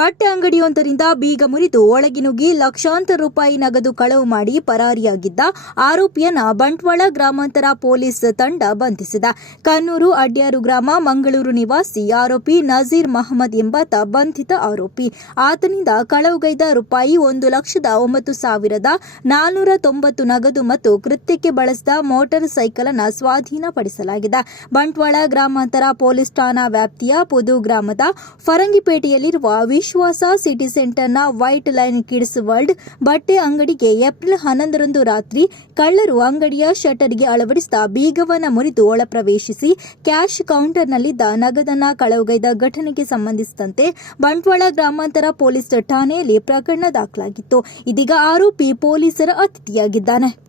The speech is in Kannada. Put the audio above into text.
ಬಟ್ಟೆ ಅಂಗಡಿಯೊಂದರಿಂದ ಬೀಗ ಮುರಿದು ಒಳಗೆ ನುಗ್ಗಿ ಲಕ್ಷಾಂತರ ರೂಪಾಯಿ ನಗದು ಕಳವು ಮಾಡಿ ಪರಾರಿಯಾಗಿದ್ದ ಆರೋಪಿಯನ್ನ ಬಂಟ್ವಾಳ ಗ್ರಾಮಾಂತರ ಪೊಲೀಸ್ ತಂಡ ಬಂಧಿಸಿದೆ. ಕನ್ನೂರು ಅಡ್ಯಾರು ಗ್ರಾಮ, ಮಂಗಳೂರು ನಿವಾಸಿ ಆರೋಪಿ ನಜೀರ್ ಮಹಮ್ಮದ್ ಎಂಬಾತ ಬಂಧಿತ ಆರೋಪಿ. ಆತನಿಂದ ಕಳವುಗೈದ ರೂಪಾಯಿ 1,09,490 ನಗದು ಮತ್ತು ಕೃತ್ಯಕ್ಕೆ ಬಳಸಿದ ಮೋಟಾರ್ ಸೈಕಲ್ ಅನ್ನು ಸ್ವಾಧೀನಪಡಿಸಲಾಗಿದೆ. ಬಂಟ್ವಾಳ ಗ್ರಾಮಾಂತರ ಪೊಲೀಸ್ ಠಾಣಾ ವ್ಯಾಪ್ತಿಯ ಪುದು ಗ್ರಾಮದ ಫರಂಗಿಪೇಟೆಯಲ್ಲಿರುವ ವಿಶ್ವಾಸ ಸಿಟಿ ಸೆಂಟರ್ನ ವೈಟ್ ಲೈನ್ ಕಿಡ್ಸ್ ವರ್ಲ್ಡ್ ಬಟ್ಟೆ ಅಂಗಡಿಗೆ ಏಪ್ರಿಲ್ 11ರಂದು ರಾತ್ರಿ ಕಳ್ಳರು ಅಂಗಡಿಯ ಶಟರ್ಗೆ ಅಳವಡಿಸಿದ ಬೀಗವನ್ನು ಮುರಿದು ಒಳಪ್ರವೇಶಿಸಿ ಕ್ಯಾಶ್ ಕೌಂಟರ್ನಲ್ಲಿದ್ದ ನಗದನ್ನ ಕಳವುಗೈದ ಘಟನೆಗೆ ಸಂಬಂಧಿಸಿದಂತೆ ಬಂಟ್ವಾಳ ಗ್ರಾಮಾಂತರ ಪೊಲೀಸ್ ಠಾಣೆಯಲ್ಲಿ ಪ್ರಕರಣ ದಾಖಲಾಗಿತ್ತು. ಇದೀಗ ಆರೋಪಿ ಪೊಲೀಸರ ಅತಿಥಿಯಾಗಿದ್ದಾನೆ.